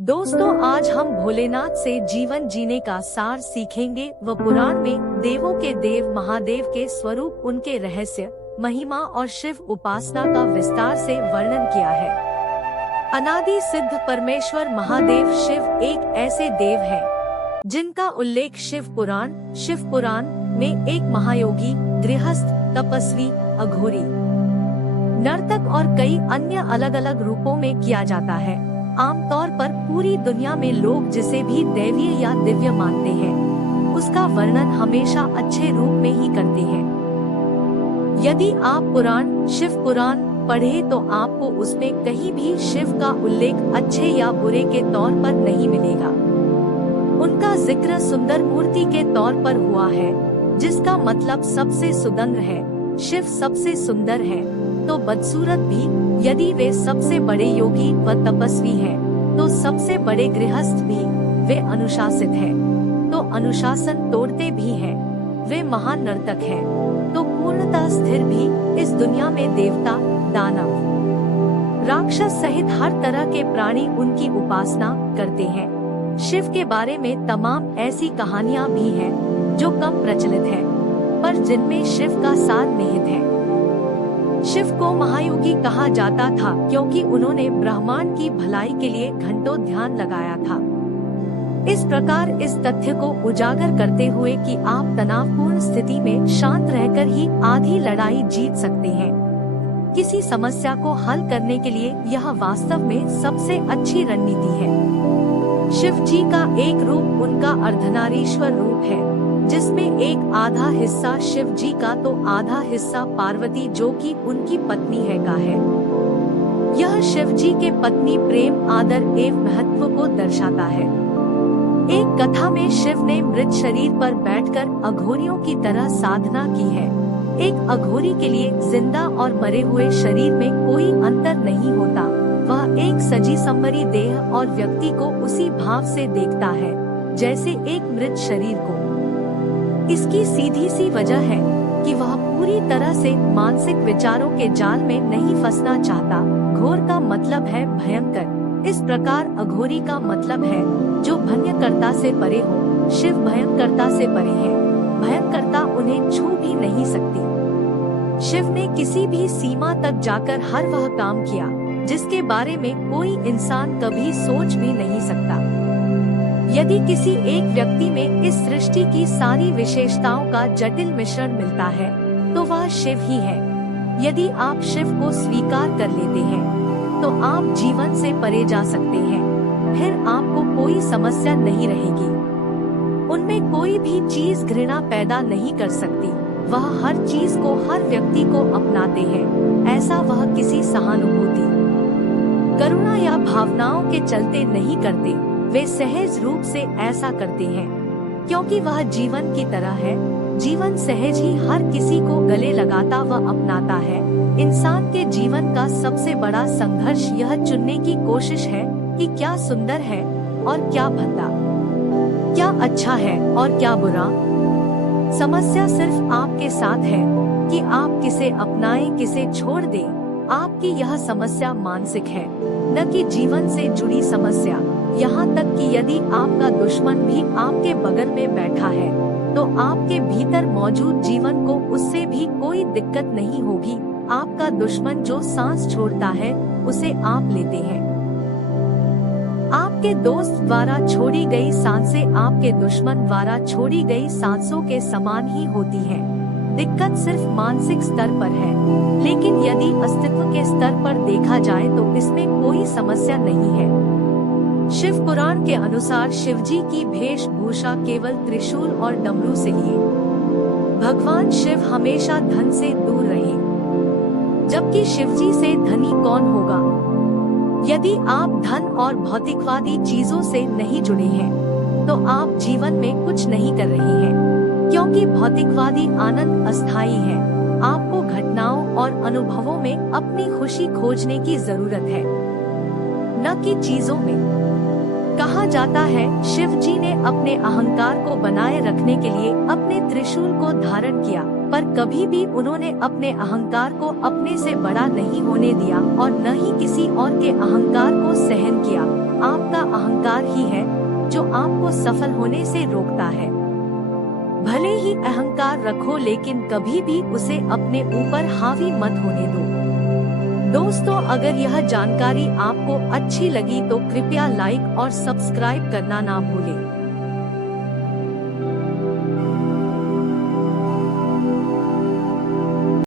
दोस्तों, आज हम भोलेनाथ से जीवन जीने का सार सीखेंगे। व पुराण में देवों के देव महादेव के स्वरूप, उनके रहस्य, महिमा और शिव उपासना का विस्तार से वर्णन किया है। अनादि सिद्ध परमेश्वर महादेव शिव एक ऐसे देव हैं जिनका उल्लेख शिव पुराण में एक महायोगी, गृहस्थ, तपस्वी, अघोरी, नर्तक और कई अन्य अलग अलग रूपों में किया जाता है। आमतौर पर पूरी दुनिया में लोग जिसे भी दैवीय या दिव्य मानते हैं, उसका वर्णन हमेशा अच्छे रूप में ही करते हैं। यदि आप शिव पुराण पढ़े तो आपको उसमें कहीं भी शिव का उल्लेख अच्छे या बुरे के तौर पर नहीं मिलेगा। उनका जिक्र सुंदर मूर्ति के तौर पर हुआ है, जिसका मतलब सबसे सुंदर है। शिव सबसे सुंदर है तो बदसूरत भी। यदि वे सबसे बड़े योगी व तपस्वी हैं, तो सबसे बड़े गृहस्थ भी। वे अनुशासित हैं, तो अनुशासन तोड़ते भी हैं। वे महान नर्तक हैं, तो पूर्णतः स्थिर भी। इस दुनिया में देवता, दानव, राक्षस सहित हर तरह के प्राणी उनकी उपासना करते हैं। शिव के बारे में तमाम ऐसी कहानियां भी हैं जो कम प्रचलित हैं, पर जिनमें शिव का सार निहित है। शिव को महायोगी कहा जाता था क्योंकि उन्होंने ब्रह्मांड की भलाई के लिए घंटों ध्यान लगाया था। इस प्रकार इस तथ्य को उजागर करते हुए कि आप तनावपूर्ण स्थिति में शांत रहकर ही आधी लड़ाई जीत सकते हैं। किसी समस्या को हल करने के लिए यह वास्तव में सबसे अच्छी रणनीति है। शिव जी का एक रूप उनका अर्धनारीश्वर रूप है, जिसमें एक आधा हिस्सा शिव जी का तो आधा हिस्सा पार्वती, जो कि उनकी पत्नी है, का है। यह शिव जी के पत्नी प्रेम, आदर एवं महत्व को दर्शाता है। एक कथा में शिव ने मृत शरीर पर बैठकर अघोरियों की तरह साधना की है। एक अघोरी के लिए जिंदा और मरे हुए शरीर में कोई अंतर नहीं होता। वह एक सजी संवरी देह और व्यक्ति को उसी भाव से देखता है जैसे एक मृत शरीर को। इसकी सीधी सी वजह है कि वह पूरी तरह से मानसिक विचारों के जाल में नहीं फंसना चाहता। घोर का मतलब है भयंकर। इस प्रकार अघोरी का मतलब है जो भयंकरता से परे हो। शिव भयंकरता से परे है। भयंकरता उन्हें छू भी नहीं सकती। शिव ने किसी भी सीमा तक जाकर हर वह काम किया जिसके बारे में कोई इंसान कभी सोच भी नहीं सकता। यदि किसी एक व्यक्ति में इस सृष्टि की सारी विशेषताओं का जटिल मिश्रण मिलता है तो वह शिव ही है। यदि आप शिव को स्वीकार कर लेते हैं तो आप जीवन से परे जा सकते हैं। फिर आपको कोई समस्या नहीं रहेगी। उनमें कोई भी चीज घृणा पैदा नहीं कर सकती। वह हर चीज को, हर व्यक्ति को अपनाते हैं। ऐसा वह किसी सहानुभूति, करुणा या भावनाओं के चलते नहीं करते। वे सहज रूप से ऐसा करते हैं क्योंकि वह जीवन की तरह है। जीवन सहज ही हर किसी को गले लगाता व अपनाता है। इंसान के जीवन का सबसे बड़ा संघर्ष यह चुनने की कोशिश है कि क्या सुंदर है और क्या भद्दा, क्या अच्छा है और क्या बुरा। समस्या सिर्फ आपके साथ है कि आप किसे अपनाएं, किसे छोड़ दें। आपकी यह समस्या मानसिक है, न कि जीवन से जुड़ी समस्या। यहाँ तक कि यदि आपका दुश्मन भी आपके बगल में बैठा है तो आपके भीतर मौजूद जीवन को उससे भी कोई दिक्कत नहीं होगी। आपका दुश्मन जो सांस छोड़ता है उसे आप लेते हैं। आपके दोस्त द्वारा छोड़ी गई सांसें आपके दुश्मन द्वारा छोड़ी गई सांसों के समान ही होती हैं। दिक्कत सिर्फ मानसिक स्तर पर है, लेकिन यदि अस्तित्व के स्तर पर देखा जाए तो इसमें कोई समस्या नहीं है। शिव पुराण के अनुसार शिवजी की वेशभूषा केवल त्रिशूल और डमरू से लिए। भगवान शिव हमेशा धन से दूर रहे, जबकि शिवजी से धनी कौन होगा। यदि आप धन और भौतिकवादी चीजों से नहीं जुड़े हैं तो आप जीवन में कुछ नहीं कर रहे हैं, क्योंकि भौतिकवादी आनंद अस्थायी है। आपको घटनाओं और अनुभवों में अपनी खुशी खोजने की जरूरत है, न कि चीजों में। कहा जाता है शिव जी ने अपने अहंकार को बनाए रखने के लिए अपने त्रिशूल को धारण किया, पर कभी भी उन्होंने अपने अहंकार को अपने से बड़ा नहीं होने दिया और न ही किसी और के अहंकार को सहन किया। आपका अहंकार ही है जो आपको सफल होने से रोकता है। भले ही अहंकार रखो, लेकिन कभी भी उसे अपने ऊपर हावी मत होने दो। दोस्तों, अगर यह जानकारी आपको अच्छी लगी तो कृपया लाइक और सब्सक्राइब करना ना भूलें।